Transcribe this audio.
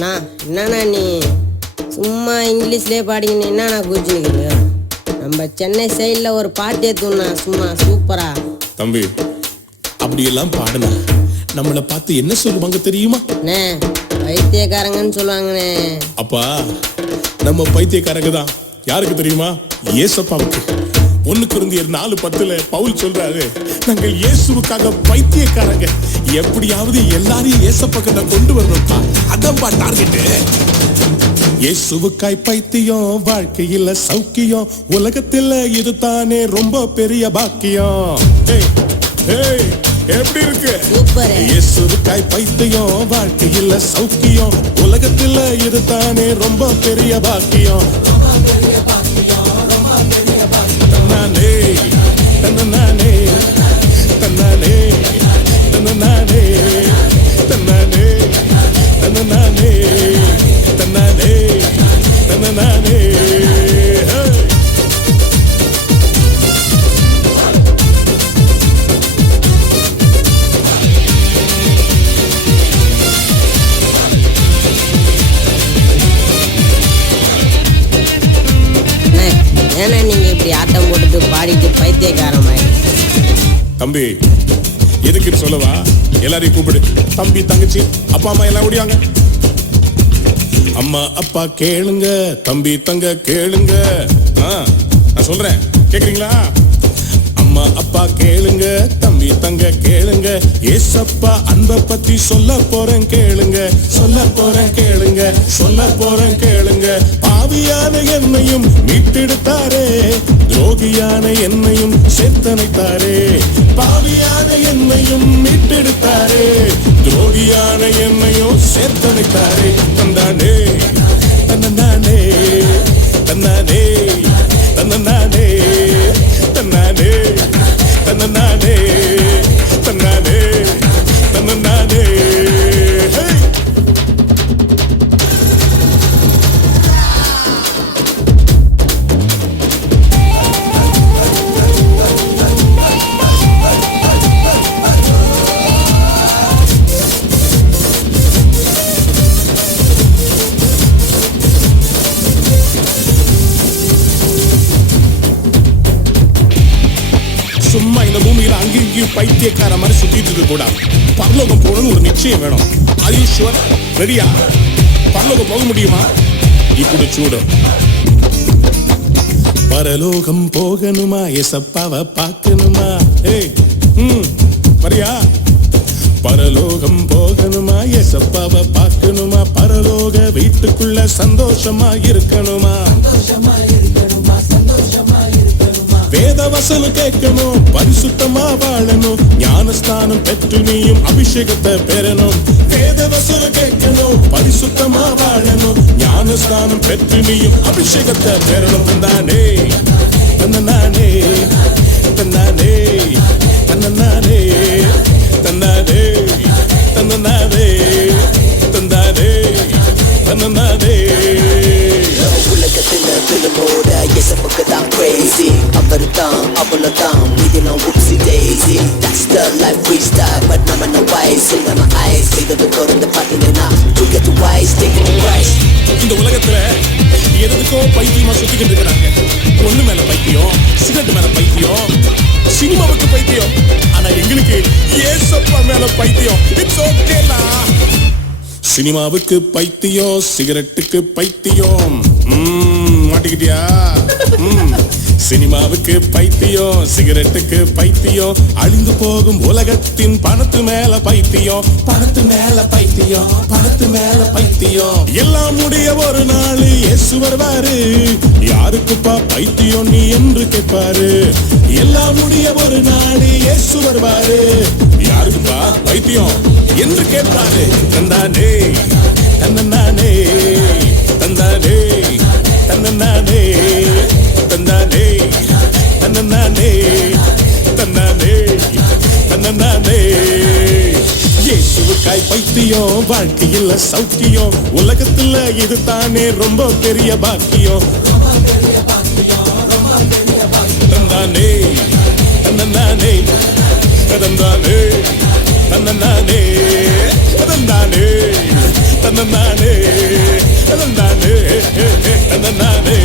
என்னண்ணா நீ சும்மா இங்கிலீஷ்லேயே பாடிக்கின்னு என்னண்ணா குதிச்சுக்கிறீங்க? நம்ம சென்னை சைடில் ஒரு பாட்டு ஏற்றுண்ணா சும்மா சூப்பரா. தம்பி அப்படியெல்லாம் பாடுனா நம்மளை பார்த்து என்ன சொல்லுவாங்க தெரியுமா? அண்ணே பைத்தியக்காரங்கன்னு சொல்லுவாங்கண்ணே. அப்பா நம்ம பைத்தியக்காரங்க தான். யாருக்கு தெரியுமா? ஏசப்பாவுக்கு. 1 கொரிந்தியர் 4:10 பவுல் சொல்றாரு, நாங்கள் இயேசுவுக்காக பைத்தியக்காரங்க. எப்படியாவது எல்லாரையும் ஏசப்பக்கத்தை கொண்டு வரணும்ப்பா. அதான்ப்பா டார்கெட். இயேசுவுக்காய் பைத்தியம், வாழ்க்கையில சௌக்கியம், உலகத்துல இதுதானே ரொம்ப பெரிய பாக்கியம். எப்படி இருக்கு? இயேசுவுக்காய் பைத்தியம், வாழ்க்கையில சௌக்கியம், உலகத்துல இதுதானே ரொம்ப பெரிய பாக்கியம். தன்னானே தன்னானே தன்னானே தன்னானே தன்னானே தன்னானே தன்னானே தன்னானே. ஏன்னா நீங்க இப்படி ஆட்டம் போட்டுட்டு பாடிட்டு பைத்தியக்காரமாய். தம்பி எதுக்குன்னு சொல்லவா? எல்லாரையும் கூப்பிடு. தம்பி தங்கச்சி அப்பா அம்மா எல்லாம் ஓடியாங்க. அம்மா அப்பா கேளுங்க, தம்பி தங்க கேளுங்க. நான் சொல்றேன் கேக்குறீங்களா? அம்மா அப்பா கேளுங்க, தம்பி தங்க கேளுங்க. ஏசப்பா அன்பை பத்தி சொல்ல போறேன் கேளுங்க, சொல்ல போறேன் கேளுங்க, சொல்ல போறேன் கேளுங்க. பாவியான என்னையும் மீட்டெடுத்தாரே, துரோகியான என்னையும் சேர்த்தனைத்தாரே. பாவியான என்னையும் மீட்டெடுத்தாரே, துரோகியான என்னையும் சேர்த்தனைத்தாரே. தந்தானே தன்னானே தன்னானே தன்னானே தன்னானே தன்னானே தன்னானே தன்னானே. சும்மா இந்த பூமியில அங்கேயும் இங்கேயும் பைத்தியக்கார மாதிரி சுத்திட்டு இருக்க கூடாது. பரலோகம் போகணும்னு ஒரு நிச்சயம் வேணும். அது ஷுவர்? ரெடியா? பரலோகம் போக முடியுமா? இப்படி சூடு. பரலோகம் போகணுமா? ஏசப்பாவை பார்க்கணுமா? வரியா? பரலோகம் போகணுமா? ஏசப்பாவை பார்க்கணுமா? பரலோக வீட்டுக்குள்ள சந்தோஷமா இருக்கணுமா? வேத வசனம் கேட்கணும், பரிசுத்தமா வாழணும், ஞானஸ்தானம் பெற்று நீயும் அபிஷேகத்தை பெறணும். வேத வசனம் கேட்கணும், பரிசுத்தமா வாழணும், ஞானஸ்தானம் பெற்று நீயும் அபிஷேகத்தை பெறணும். தந்தானே தன்னானே தன்னானே தன்னானே தன்னானே தன்னானே தந்தானே தன்னானே. உலகத்துல விழுமோட எசப்புக்கு தான் crazy. அவருதான் அவ்வளவுதான் மீதிலாம் whoopsie daisy. That's the life we start, but நம்ம no wise. நம்ம eyes செய்தது தொடர்ந்து பார்த்தீங்கன்னா you get wise, taking it right. இந்த உலகத்துல எதுக்கோ பைத்தியமா சுத்திக்கிட்டு இருக்கிறாங்க. பொண்ணு மேல பைத்தியம், சிகரெட் மேல பைத்தியம், சினிமாவுக்கு பைத்தியம். ஆனா எங்களுக்கு ஏசப்பா மேல பைத்தியம். இட்ஸ் ஓகேலா. சினிமாவுக்கு பைத்தியம், சிகரெட்டுக்கு பைத்தியம். மாட்டிக்கிட்டியா? சினிமாவுக்கு பைத்தியம், சிகரெட்டுக்கு பைத்தியம், அழிந்து போகும் உலகத்தின் பணத்து மேல பைத்தியம், பணத்து மேல பைத்தியம், பணத்து மேல பைத்தியம். எல்லாம் முடிய ஒரு நாள் இயேசு வருவாரு. யாருக்குப்பா பைத்தியம் நீ என்று கேட்பாரு. எல்லாம் முடிய ஒரு நாள் இயேசு வருவாரு. யாருக்குப்பா பைத்தியம் என்று கேட்பாரு. தந்தானே தன்னானே தந்தானே தன்னானே தந்தானே தன்னானே தன்னானே தன்னானே. இயேசுவுக்காய் பைத்தியம், வாழ்க்கையில சௌக்கியம், உலகத்துல இது தானே ரொம்ப பெரிய பாக்கியம். தந்தானே தன்னானே தந்தானே தன்னானே தன்னானே தன்னானே அந்த நானே